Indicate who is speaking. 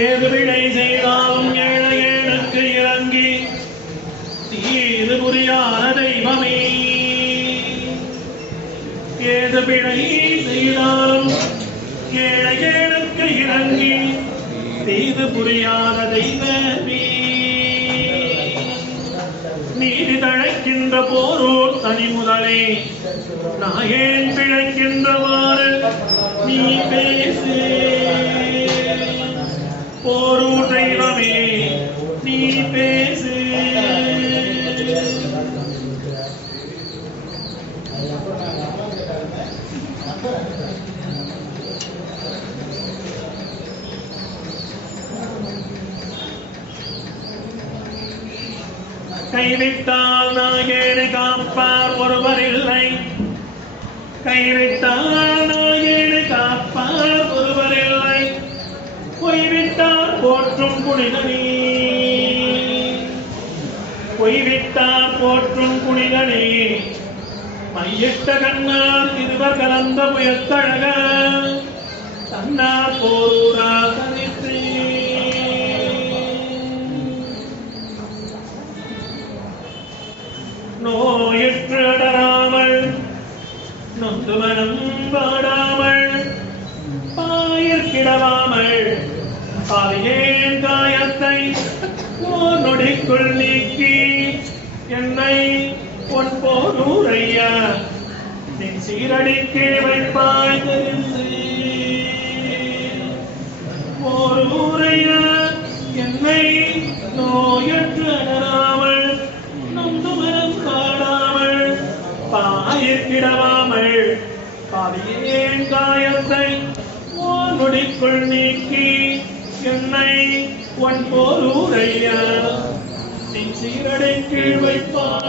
Speaker 1: ஏது பிழை செய்தாலும் ஏழையேனுக்கு இறங்கி தீது புரியாத தெய்வமே. ஏது பிழை செய்தாலும் ஏழையேனுக்கு இறங்கி தீது புரியாத தெய்வமே. நீதி தழைக்கின்ற போரோர் தனி முதலே நாயேன் பிழைக்கின்றவாறு நீ பேசு. நீ பேசு. கைவிட்டால் நாயேனை காப்பார் ஒருவர் இல்லை கைவிட்டால் நாயேனை காப்பார் ஒருவர் இல்லை பொய்விட்டார் போற்றும் புனிதமே. பொய்விட்டார் போற்றும் புனிதனே மையிட்ட கண்ணார் இருவர் கலந்த முயத்தழக தன்னார் போரூரா தனித்தே. நோயற்று அடராமல் நொந்து மனம் பாடாமல் பாயிற்கிடவாமல் பாவியேன் ஓர் நீக்கி என்னை பொன் போரூரையா நின் சீரடிக்கு வைப்பாய் தெரிந்து. போரூரையா என்னை நோயற்று அடராமல் நொந்து மனம் பாயிற்கிடவாமல் பாதியேன் காயத்தை ஓர் நொடிக்குள் நீக்கி என்னை ஒன் போரூரையா நின் சீரடைக்கு வைப்பாய்